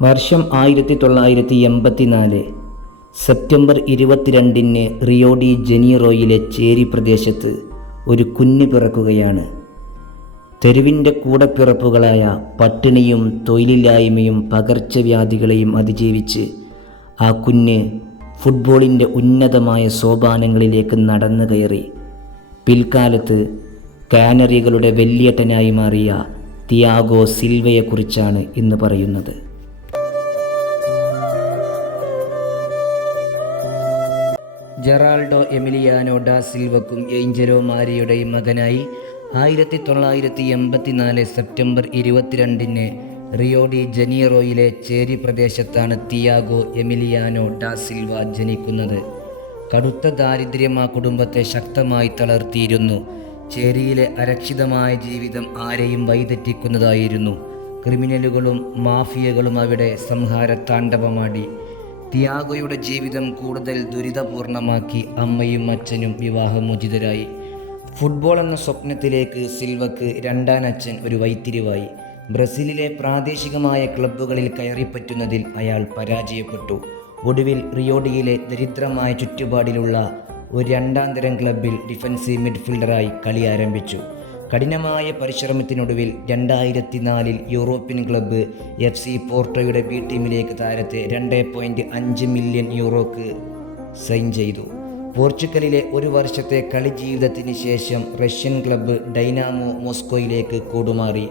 വർഷം ആയിരത്തി തൊള്ളായിരത്തി എൺപത്തിനാല് സെപ്റ്റംബർ ഇരുപത്തിരണ്ടിന് റിയോ ഡി ജനീറോയിലെ ചേരി പ്രദേശത്ത് ഒരു കുഞ്ഞ് പിറക്കുകയാണ്. തെരുവിന്റെ കൂടപ്പിറപ്പുകളായ പട്ടിണിയും തൊഴിലില്ലായ്മയും പകർച്ചവ്യാധികളെയും അതിജീവിച്ച് ആ കുഞ്ഞ് ഫുട്ബോളിന്റെ ഉന്നതമായ സോപാനങ്ങളിലേക്ക് നടന്നു കയറി. പിൽക്കാലത്ത് കാനറികളുടെ വെല്ലിയേട്ടനായി മാറിയ തിയാഗോ സിൽവയെക്കുറിച്ചാണ് ഇന്ന് പറയുന്നത്. ജെറാൾഡോ എമിലിയാനോ ഡാ സിൽവക്കും ഏഞ്ചലോ മാരിയുടെയും മകനായി ആയിരത്തി തൊള്ളായിരത്തി എൺപത്തിനാല് സെപ്റ്റംബർ ഇരുപത്തിരണ്ടിന് റിയോ ഡി ജനീറോയിലെ ചേരി പ്രദേശത്താണ് തിയാഗോ എമിലിയാനോ ഡാ സിൽവ ജനിക്കുന്നത്. കടുത്ത ദാരിദ്ര്യം ആ കുടുംബത്തെ ശക്തമായി തളർത്തിയിരുന്നു. ചേരിയിലെ അരക്ഷിതമായ ജീവിതം ആരെയും വഴിതെറ്റിക്കുന്നതായിരുന്നു. ക്രിമിനലുകളും മാഫിയകളും അവിടെ സംഹാര താണ്ഡവമാടി തിയാഗോയുടെ ജീവിതം കൂടുതൽ ദുരിതപൂർണമാക്കി അമ്മയും അച്ഛനും വിവാഹമോചിതരായി. ഫുട്ബോൾ എന്ന സ്വപ്നത്തിലേക്ക് സിൽവക്ക് രണ്ടാം അച്ഛൻ ഒരു വൈത്തിരിവായി. ബ്രസീലിലെ പ്രാദേശികമായ ക്ലബ്ബുകളിൽ കയറിപ്പറ്റുന്നതിൽ അയാൾ പരാജയപ്പെട്ടു. ഒടുവിൽ റിയോഡിയിലെ ദരിദ്രമായ ചുറ്റുപാടിലുള്ള ഒരു രണ്ടാം തരം ക്ലബ്ബിൽ ഡിഫൻസീവ് മിഡ്ഫീൽഡറായി കളി ആരംഭിച്ചു. കഠിനമായ പരിശ്രമത്തിനൊടുവിൽ രണ്ടായിരത്തി നാലിൽ യൂറോപ്യൻ ക്ലബ്ബ് എഫ് സി പോർട്ടോയുടെ ബി ടീമിലേക്ക് താരത്തെ രണ്ട് പോയിന്റ് അഞ്ച് മില്യൺ യൂറോക്ക് സൈൻ ചെയ്തു. പോർച്ചുഗലിലെ ഒരു വർഷത്തെ കളി ജീവിതത്തിന് ശേഷം റഷ്യൻ ക്ലബ്ബ് ഡൈനാമോ മോസ്കോയിലേക്ക് കൂടുമാറി.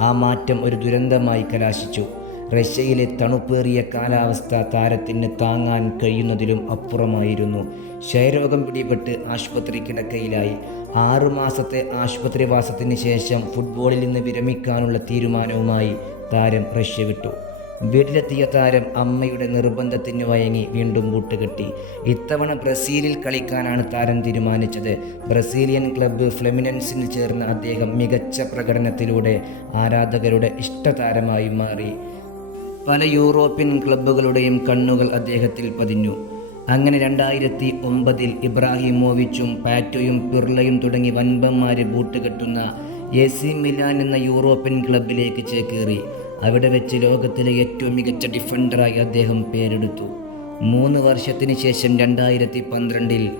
ആ മാറ്റം ഒരു ദുരന്തമായി കലാശിച്ചു. റഷ്യയിലെ തണുപ്പേറിയ കാലാവസ്ഥ താരത്തിന് താങ്ങാൻ കഴിയുന്നതിലും അപ്പുറമായിരുന്നു. ക്ഷയരോഗം പിടിപെട്ട് ആശുപത്രി കിടക്കയിലായി. ആറുമാസത്തെ ആശുപത്രിവാസത്തിന് ശേഷം ഫുട്ബോളിൽ നിന്ന് വിരമിക്കാനുള്ള തീരുമാനവുമായി താരം റഷ്യ വിട്ടു. വീട്ടിലെത്തിയ താരം അമ്മയുടെ നിർബന്ധത്തിന് വയങ്ങി വീണ്ടും കൂട്ടുകെട്ടി ഇത്തവണ ബ്രസീലിൽ കളിക്കാനാണ് താരം തീരുമാനിച്ചത്. ബ്രസീലിയൻ ക്ലബ്ബ് ഫ്ലെമിനൻസിൽ ചേർന്ന അദ്ദേഹം മികച്ച പ്രകടനത്തിലൂടെ ആരാധകരുടെ ഇഷ്ടതാരമായി മാറി. പല യൂറോപ്യൻ ക്ലബ്ബുകളുടെയും കണ്ണുകൾ അദ്ദേഹത്തിൽ പതിഞ്ഞു. അങ്ങനെ രണ്ടായിരത്തി ഒമ്പതിൽ ഇബ്രാഹിമോവിച്ചും പാറ്റോയും പിർളയും തുടങ്ങി വൻപന്മാരെ ബൂട്ട് കെട്ടുന്ന എ സി മിലാൻ എന്ന യൂറോപ്യൻ ക്ലബിലേക്ക് ചേക്കേറി. അവിടെ വെച്ച് ലോകത്തിലെ ഏറ്റവും മികച്ച ഡിഫൻഡറായി അദ്ദേഹം പേരെടുത്തു. മൂന്ന് വർഷത്തിന് ശേഷം രണ്ടായിരത്തി പന്ത്രണ്ടിൽ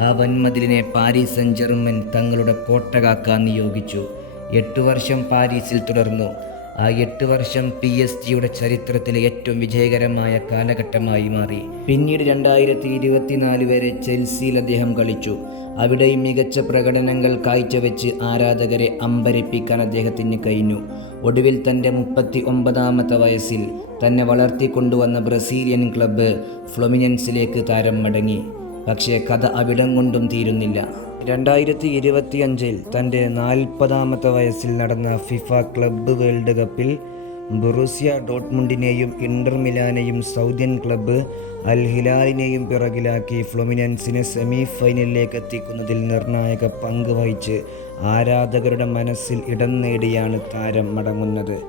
ആ വൻമതിലിനെ പാരീസ് സെൻ ജർമ്മൻ തങ്ങളുടെ കോട്ടകാക്കാൻ നിയോഗിച്ചു. എട്ട് വർഷം പാരീസിൽ തുടർന്നു. ആ എട്ട് വർഷം പി എസ് ജിയുടെ ചരിത്രത്തിലെ ഏറ്റവും വിജയകരമായ കാലഘട്ടമായി മാറി. പിന്നീട് രണ്ടായിരത്തി ഇരുപത്തിനാല് വരെ ചെൽസിയിൽ അദ്ദേഹം കളിച്ചു. അവിടെയും മികച്ച പ്രകടനങ്ങൾ കാഴ്ചവെച്ച് ആരാധകരെ അമ്പരപ്പിക്കാൻ അദ്ദേഹത്തിന് കഴിഞ്ഞു. ഒടുവിൽ തന്റെ മുപ്പത്തി ഒമ്പതാമത്തെ വയസ്സിൽ തന്നെ വളർത്തിക്കൊണ്ടുവന്ന ബ്രസീലിയൻ ക്ലബ്ബ് ഫ്ലൊമിനൻസിലേക്ക് താരം മടങ്ങി. പക്ഷേ കഥ അവിടം കൊണ്ടും തീരുന്നില്ല. രണ്ടായിരത്തി ഇരുപത്തിയഞ്ചിൽ തന്റെ നാൽപ്പതാമത്തെ വയസ്സിൽ നടന്ന ഫിഫ ക്ലബ്ബ് വേൾഡ് കപ്പിൽ ബുറൂസിയ ഡോട്ട്മുണ്ടിനെയും ഇന്റർ മിലാനെയും സൗദിയൻ ക്ലബ്ബ് അൽ ഹിലാലിനെയും പിറകിലാക്കി ഫ്ലൊമിനൻസിനെ സെമി ഫൈനലിലേക്ക് എത്തിക്കുന്നതിൽ നിർണായക പങ്ക് വഹിച്ച് ആരാധകരുടെ മനസ്സിൽ ഇടം നേടിയാണ് താരം മടങ്ങുന്നത്.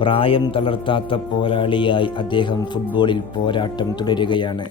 പ്രായം തളർത്താത്ത പോരാളിയായി അദ്ദേഹം ഫുട്ബോളിൽ പോരാട്ടം തുടരുകയാണ്.